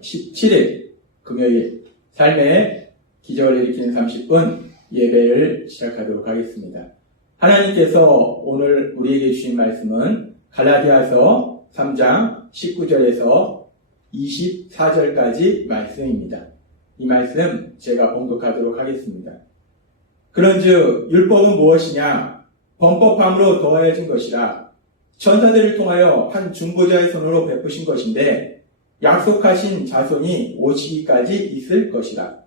17일 금요일 삶의 기적을 일으키는 30분 예배를 시작하도록 하겠습니다. 하나님께서 오늘 우리에게 주신 말씀은 갈라디아서 3장 19절에서 24절까지 말씀입니다. 이 말씀 제가 봉독하도록 하겠습니다. 그런즉 율법은 무엇이냐? 범법함으로 더하여진 것이라. 천사들을 통하여 한 중보자의 손으로 베푸신 것인데 약속하신 자손이 오시기까지 있을 것이라.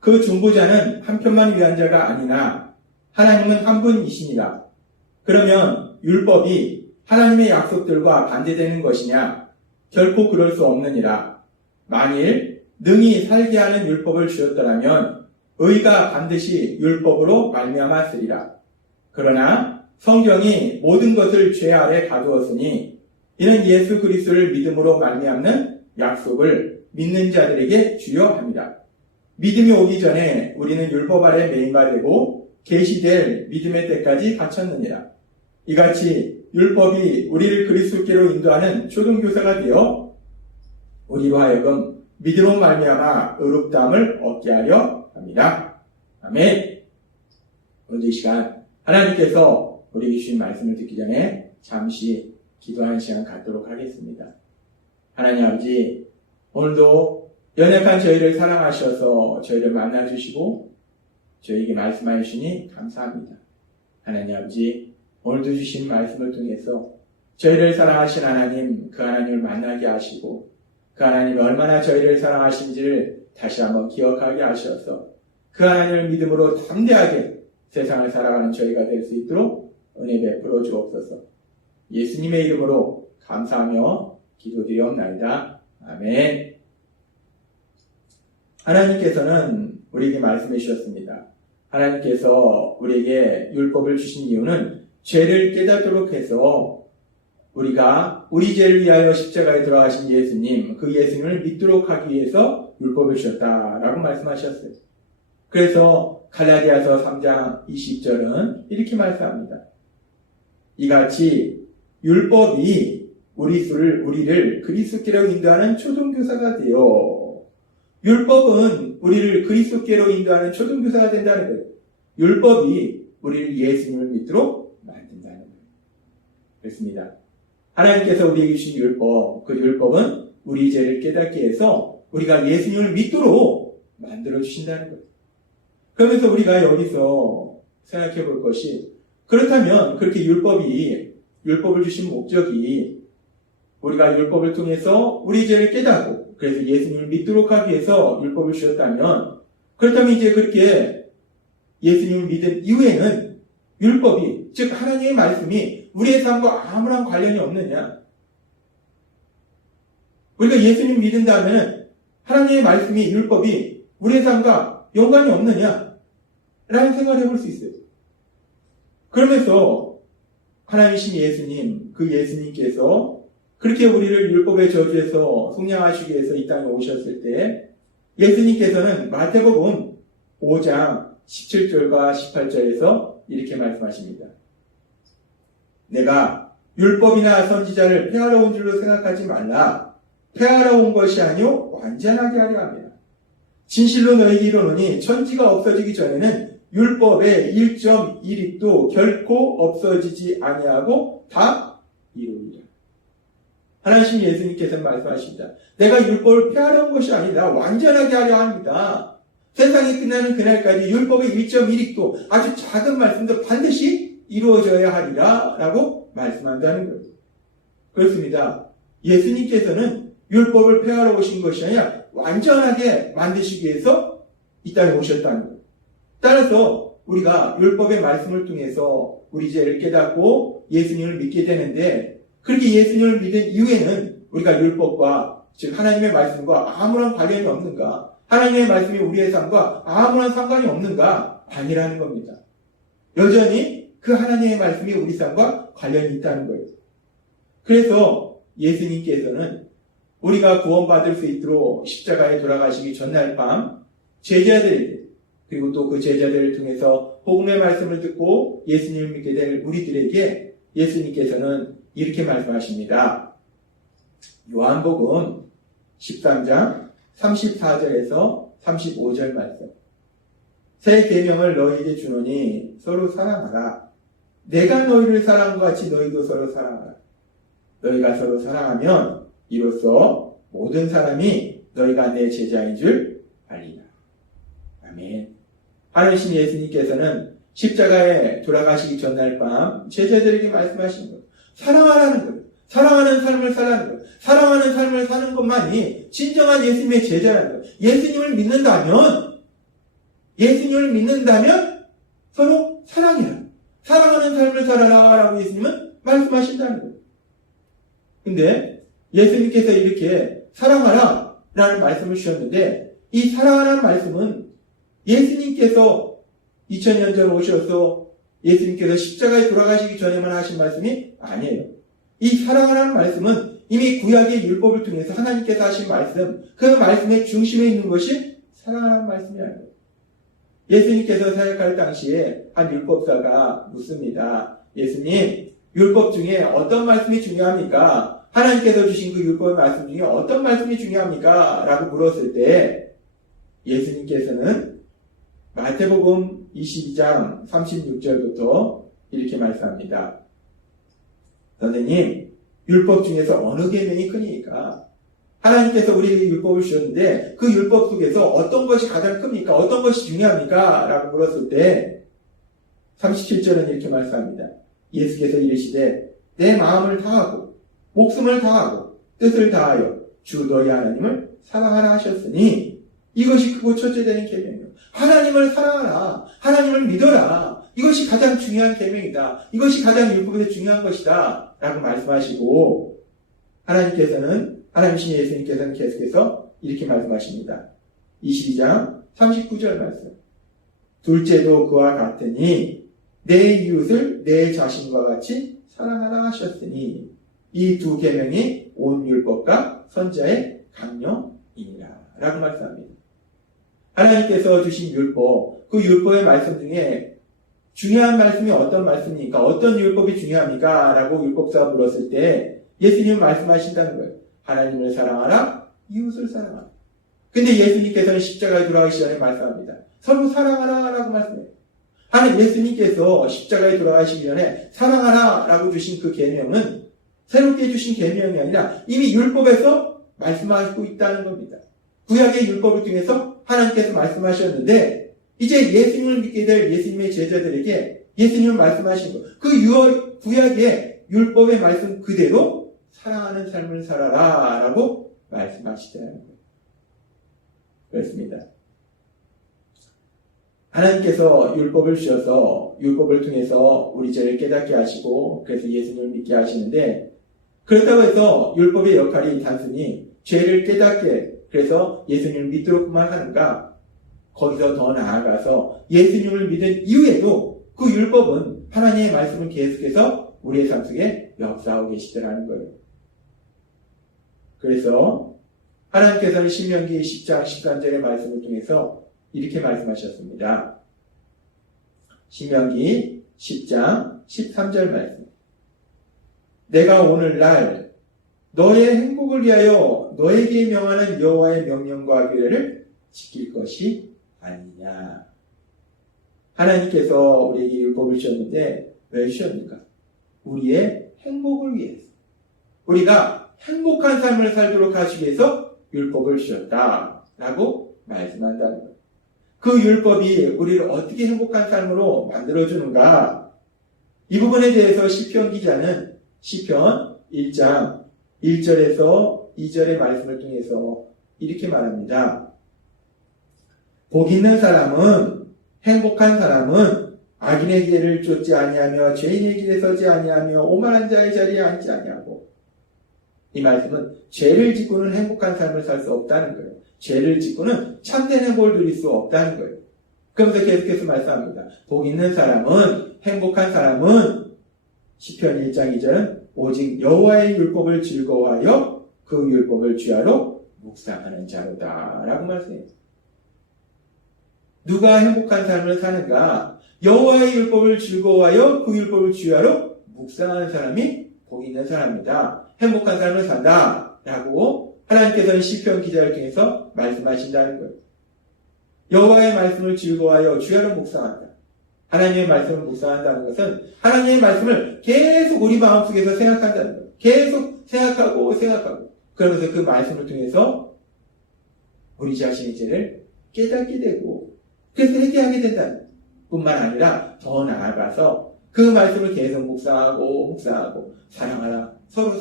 그 중보자는 한 편만 위한 자가 아니나 하나님은 한 분이시니라. 그러면 율법이 하나님의 약속들과 반대되는 것이냐? 결코 그럴 수 없느니라. 만일 능히 살게 하는 율법을 주었더라면 의가 반드시 율법으로 말미암았으리라. 그러나 성경이 모든 것을 죄 아래 가두었으니 이는 예수 그리스도를 믿음으로 말미암는 약속을 믿는 자들에게 주여합니다. 믿음이 오기 전에 우리는 율법 아래 매인바 되고 계시될 믿음의 때까지 갇혔느니라. 이같이 율법이 우리를 그리스도께로 인도하는 초등교사가 되어 우리로 하여금 믿음으로 말미암아 의롭다함을 얻게 하려 합니다. 아멘. 오늘 이 시간 하나님께서 우리에게 주신 말씀을 듣기 전에 잠시 기도하는 시간 갖도록 하겠습니다. 하나님 아버지, 오늘도 연약한 저희를 사랑하셔서 저희를 만나주시고 저희에게 말씀하여 주시니 감사합니다. 하나님 아버지, 오늘도 주신 말씀을 통해서 저희를 사랑하신 하나님, 그 하나님을 만나게 하시고 그 하나님이 얼마나 저희를 사랑하신지를 다시 한번 기억하게 하셔서 그 하나님을 믿음으로 담대하게 세상을 살아가는 저희가 될 수 있도록 은혜 베풀어 주옵소서. 예수님의 이름으로 감사하며 기도드리옵나이다. 아멘. 하나님께서는 우리에게 말씀해 주셨습니다. 하나님께서 우리에게 율법을 주신 이유는 죄를 깨닫도록 해서 우리가 우리 죄를 위하여 십자가에 돌아가신 예수님, 그 예수님을 믿도록 하기 위해서 율법을 주셨다라고 말씀하셨어요. 그래서 갈라디아서 3장 20절은 이렇게 말씀합니다. 이같이 율법이 우리를 그리스도께로 인도하는 초등교사가 되어, 율법은 우리를 그리스도께로 인도하는 초등교사가 된다는 거예요. 율법이 우리를 예수님을 믿도록 만든다는 거예요. 그렇습니다. 하나님께서 우리에게 주신 율법, 그 율법은 우리 죄를 깨닫게 해서 우리가 예수님을 믿도록 만들어 주신다는 거예요. 그러면서 우리가 여기서 생각해 볼 것이, 그렇다면 그렇게 율법을 주신 목적이 우리가 율법을 통해서 우리 죄를 깨닫고 그래서 예수님을 믿도록 하기 위해서 율법을 주셨다면, 그렇다면 이제 그렇게 예수님을 믿은 이후에는 율법이, 즉 하나님의 말씀이 우리의 삶과 아무런 관련이 없느냐? 우리가 예수님을 믿는다면 하나님의 말씀이, 율법이 우리의 삶과 연관이 없느냐? 라는 생각을 해볼 수 있어요. 그러면서 하나님이신 예수님, 그 예수님께서 그렇게 우리를 율법의 저주에서 속량하시기 위해서 이 땅에 오셨을 때 예수님께서는 마태복음 5장 17절과 18절에서 이렇게 말씀하십니다. 내가 율법이나 선지자를 폐하러 온 줄로 생각하지 말라. 폐하러 온 것이 아니요 완전하게 하려 합니다. 진실로 너희에게 이르노니 천지가 없어지기 전에는 율법의 1.1획도 결코 없어지지 아니하고 다 이루리라. 하나님 예수님께서 말씀하십니다. 내가 율법을 폐하려 온 것이 아니라 완전하게 하려 합니다. 세상이 끝나는 그날까지 율법의 1.1획도 아주 작은 말씀도 반드시 이루어져야 하리라 라고 말씀한다는 거예요. 그렇습니다. 예수님께서는 율법을 폐하러 오신 것이 아니라 완전하게 만드시기 위해서 이 땅에 오셨다는 거예요. 따라서 우리가 율법의 말씀을 통해서 우리 죄를 깨닫고 예수님을 믿게 되는데, 그렇게 예수님을 믿은 이후에는 우리가 율법과, 즉 하나님의 말씀과 아무런 관련이 없는가? 하나님의 말씀이 우리의 삶과 아무런 상관이 없는가? 아니라는 겁니다. 여전히 그 하나님의 말씀이 우리 삶과 관련이 있다는 거예요. 그래서 예수님께서는 우리가 구원받을 수 있도록 십자가에 돌아가시기 전날 밤 제자들에게, 그리고 또 그 제자들을 통해서 복음의 말씀을 듣고 예수님을 믿게 될 우리들에게 예수님께서는 이렇게 말씀하십니다. 요한복음 13장 34절에서 35절 말씀. 새 계명을 너희에게 주노니 서로 사랑하라. 내가 너희를 사랑한 것 같이 너희도 서로 사랑하라. 너희가 서로 사랑하면 이로써 모든 사람이 너희가 내 제자인 줄 알리라. 아멘. 하늘신 예수님께서는 십자가에 돌아가시기 전날 밤 제자들에게 말씀하신 것, 사랑하라는 것, 사랑하는 삶을 살라는 것, 사랑하는 삶을 사는 것만이 진정한 예수님의 제자라는 것. 예수님을 믿는다면 서로 사랑해라. 사랑하는 삶을 살아라 라고 예수님은 말씀하신다는 거예요. 근데 예수님께서 이렇게 사랑하라 라는 말씀을 주셨는데, 이 사랑하라는 말씀은 예수님께서 2000년 전 오셔서 예수님께서 십자가에 돌아가시기 전에만 하신 말씀이 아니에요. 이 사랑하라는 말씀은 이미 구약의 율법을 통해서 하나님께서 하신 말씀, 그 말씀의 중심에 있는 것이 사랑하라는 말씀이라는 거예요. 예수님께서 사역할 당시에 한 율법사가 묻습니다. 예수님, 율법 중에 어떤 말씀이 중요합니까? 하나님께서 주신 그 율법의 말씀 중에 어떤 말씀이 중요합니까? 라고 물었을 때 예수님께서는 마태복음 22장 36절부터 이렇게 말씀합니다. 선생님, 율법 중에서 어느 계명이 크니까? 하나님께서 우리에게 율법을 주셨는데 그 율법 속에서 어떤 것이 가장 큽니까? 어떤 것이 중요합니까? 라고 물었을 때 37절은 이렇게 말씀합니다. 예수께서 이르시되 내 마음을 다하고 목숨을 다하고 뜻을 다하여 주 너희 하나님을 사랑하라 하셨으니 이것이 크고 첫째 되는 계명이요. 하나님을 사랑하라. 하나님을 믿어라. 이것이 가장 중요한 계명이다. 이것이 가장 율법에서 중요한 것이다. 라고 말씀하시고 하나님신 예수님께서는 계속해서 이렇게 말씀하십니다. 22장 39절 말씀. 둘째도 그와 같으니 내 이웃을 내 자신과 같이 사랑하라 하셨으니 이 두 계명이 온 율법과 선자의 강령이니라 라고 말씀합니다. 하나님께서 주신 율법, 그 율법의 말씀 중에 중요한 말씀이 어떤 말씀입니까? 어떤 율법이 중요합니까? 라고 율법사가 물었을 때 예수님은 말씀하신다는 거예요. 하나님을 사랑하라, 이웃을 사랑하라. 근데 예수님께서는 십자가에 돌아가시기 전에 말씀합니다. 서로 사랑하라 라고 말씀해요. 예수님께서 십자가에 돌아가시기 전에 사랑하라 라고 주신 그 계명은 새롭게 주신 계명이 아니라 이미 율법에서 말씀하고 있다는 겁니다. 구약의 율법을 통해서 하나님께서 말씀하셨는데 이제 예수님을 믿게 될 예수님의 제자들에게 예수님은 말씀하신 것, 그 구약의 율법의 말씀 그대로 사랑하는 삶을 살아라 라고 말씀하시다는 거예요. 그렇습니다. 하나님께서 율법을 주셔서 율법을 통해서 우리 죄를 깨닫게 하시고 그래서 예수님을 믿게 하시는데, 그렇다고 해서 율법의 역할이 단순히 죄를 깨닫게 그래서 예수님을 믿도록만 하는가? 거기서 더 나아가서 예수님을 믿은 이후에도 그 율법은 하나님의 말씀을 계속해서 우리의 삶 속에 역사하고 계시더라는 거예요. 그래서 하나님께서는 신명기 10장 13절의 말씀을 통해서 이렇게 말씀하셨습니다. 신명기 10장 13절 말씀. 내가 오늘날 너의 행복을 위하여 너에게 명하는 여호와의 명령과 규례를 지킬 것이 아니냐. 하나님께서 우리에게 율법을 주셨는데 왜 주셨습니까? 우리의 행복을 위해서. 우리가 행복한 삶을 살도록 하시기 위해서 율법을 주셨다라고 말씀한다는 거예요. 그 율법이 우리를 어떻게 행복한 삶으로 만들어주는가? 이 부분에 대해서 시편 기자는 시편 1장 1절에서 2절의 말씀을 통해서 이렇게 말합니다. 복 있는 사람은, 행복한 사람은 악인의 길을 쫓지 아니하며 죄인의 길에 서지 아니하며 오만한 자의 자리에 앉지 아니하고. 이 말씀은 죄를 짓고는 행복한 삶을 살 수 없다는 거예요. 죄를 짓고는 참된 행복을 누릴 수 없다는 거예요. 그러면서 계속해서 말씀합니다. 복 있는 사람은, 행복한 사람은 시편 1장 2절은 오직 여호와의 율법을 즐거워하여 그 율법을 주야로 묵상하는 자로다 라고 말씀해요. 누가 행복한 삶을 사는가? 여호와의 율법을 즐거워하여 그 율법을 주야로 묵상하는 사람이 복 있는 사람이다. 행복한 삶을 산다 라고 하나님께서는 시편 기자를 통해서 말씀하신다는 거예요. 여호와의 말씀을 즐거워하여 주야로 묵상한다. 하나님의 말씀을 묵상한다는 것은 하나님의 말씀을 계속 우리 마음속에서 생각한다는 거예요. 계속 생각하고 그러면서 그 말씀을 통해서 우리 자신의 죄를 깨닫게 되고 그래서 회개하게 된다는 뿐만 아니라 더 나아가서 그 말씀을 계속 묵상하고 사랑하라, 서로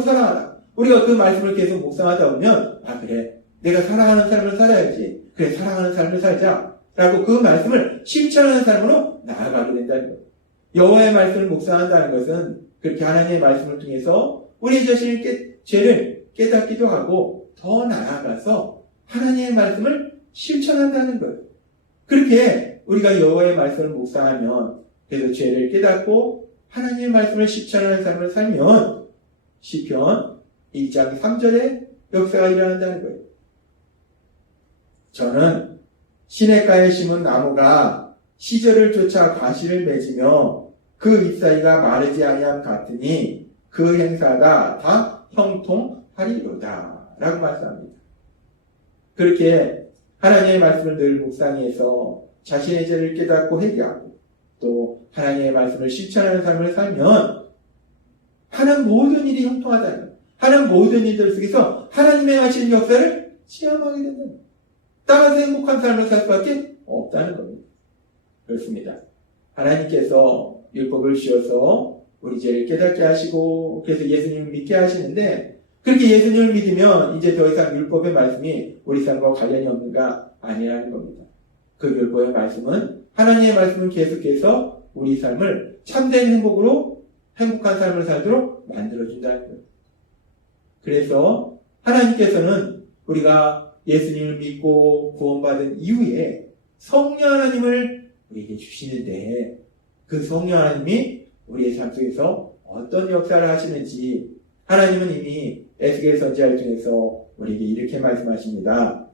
사랑하라. 우리가 그 말씀을 계속 묵상하다 보면 그래, 내가 사랑하는 삶을 살아야지. 그래, 사랑하는 삶을 살자. 라고 그 말씀을 실천하는 삶으로 나아가게 된다는 거예요. 여호와의 말씀을 묵상한다는 것은 그렇게 하나님의 말씀을 통해서 우리 자신의 죄를 깨닫기도 하고 더 나아가서 하나님의 말씀을 실천한다는 거예요. 그렇게 우리가 여호와의 말씀을 묵상하면 그래서 죄를 깨닫고 하나님의 말씀을 실천하는 삶을 살면 시편 1장 3절에 역사가 일어난다는 거예요. 저는 시냇가에 심은 나무가 시절을 쫓아 가시를 맺으며 그 잎사귀가 마르지 아니함 같으니 그 행사가 다 형통하리로다 라고 말씀합니다. 그렇게 하나님의 말씀을 늘 묵상해서 자신의 죄를 깨닫고 회개하고 또 하나님의 말씀을 실천하는 삶을 살면 하는 모든 일이 형통하다는 거예요. 하는 모든 일들 속에서 하나님의 하시는 역사를 체험하게 된다는 거예요. 따라서 행복한 삶을 살 수밖에 없다는 겁니다. 그렇습니다. 하나님께서 율법을 주셔서 우리 죄를 깨닫게 하시고 그래서 예수님을 믿게 하시는데 그렇게 예수님을 믿으면 이제 더 이상 율법의 말씀이 우리 삶과 관련이 없는가? 아니라는 겁니다. 그 율법의 말씀은 하나님의 말씀을 계속해서 우리 삶을 참된 행복으로 행복한 삶을 살도록 만들어준다는 거예요. 그래서 하나님께서는 우리가 예수님을 믿고 구원받은 이후에 성령 하나님을 우리에게 주시는데 그 성령 하나님이 우리의 삶 속에서 어떤 역사를 하시는지 하나님은 이미 에스겔 선지자를 통해서 우리에게 이렇게 말씀하십니다.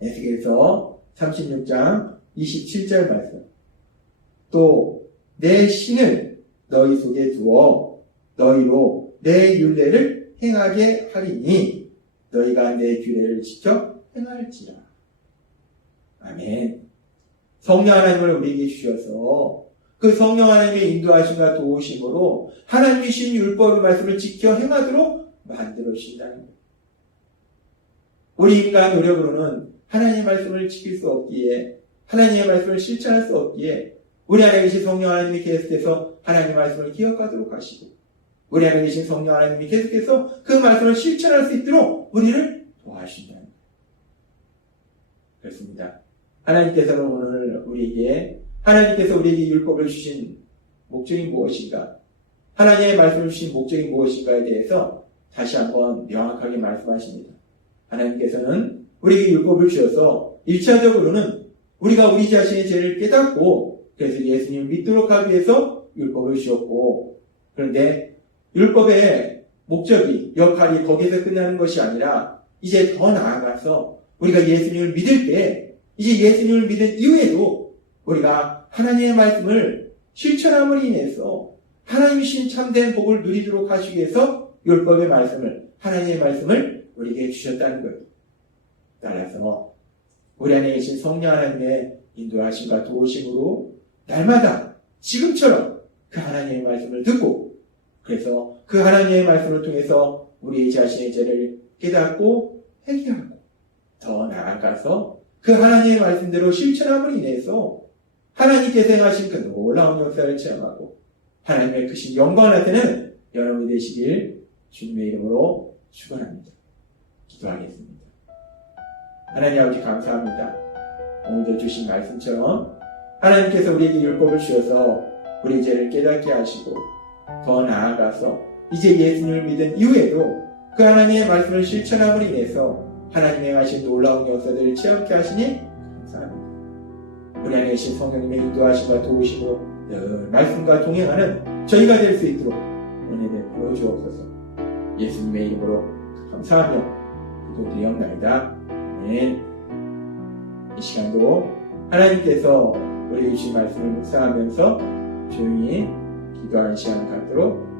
에스겔서 36장 27절 말씀. 또 내 신을 너희 속에 두어 너희로 내 율례를 행하게 하리니 너희가 내 규례를 지켜 행할지라. 아멘. 성령 하나님을 우리에게 주셔서 그 성령 하나님의 인도하심과 도우심으로 하나님이 주신 율법의 말씀을 지켜 행하도록 만들어 주신다는 거예요. 우리 인간 노력으로는 하나님의 말씀을 지킬 수 없기에 하나님의 말씀을 실천할 수 없기에 우리 안에 계신 성령 하나님이 계속해서 하나님의 말씀을 기억하도록 하시고 우리 안에 계신 성령 하나님이 계속해서 그 말씀을 실천할 수 있도록 우리를 도와주신다는 거예요. 그렇습니다. 하나님께서는 오늘 하나님께서 우리에게 율법을 주신 목적이 무엇인가? 하나님의 말씀을 주신 목적이 무엇인가에 대해서 다시 한번 명확하게 말씀하십니다. 하나님께서는 우리에게 율법을 주셔서 1차적으로는 우리가 우리 자신의 죄를 깨닫고 그래서 예수님을 믿도록 하기 위해서 율법을 주셨고 그런데 율법의 목적이 역할이 거기서 끝나는 것이 아니라 이제 더 나아가서 우리가 예수님을 믿을 때 이제 예수님을 믿은 이후에도 우리가 하나님의 말씀을 실천함으로 인해서 하나님이 주신 참된 복을 누리도록 하시기 위해서 율법의 말씀을 하나님의 말씀을 우리에게 주셨다는 거예요. 따라서 우리 안에 계신 성령 하나님의 인도하심과 도우심으로 날마다 지금처럼 그 하나님의 말씀을 듣고 그래서 그 하나님의 말씀을 통해서 우리 자신의 죄를 깨닫고 회개하고 더 나아가서 그 하나님의 말씀대로 실천함으로 인해서 하나님께서 행하신 그 놀라운 역사를 체험하고 하나님의 크신 영광을 나타내는 여러분이 되시길 주님의 이름으로 축원합니다. 기도하겠습니다. 하나님 아버지 감사합니다. 오늘도 주신 말씀처럼 하나님께서 우리에게 율법을 주셔서 우리 죄를 깨닫게 하시고 더 나아가서 이제 예수님을 믿은 이후에도 그 하나님의 말씀을 실천함으로 인해서 하나님의 행하신 놀라운 역사들을 체험케 하시니 감사합니다. 우리 안에 계신 성령님의 인도하심과 도우심으로 늘 말씀과 동행하는 저희가 될 수 있도록 은혜 베풀어 주옵소서. 예수님의 이름으로 감사하며 기도드리옵나이다. 아멘. 이 시간도 하나님께서 우리에게 주신 말씀을 묵상하면서 조용히 기도하는 시간을 갖도록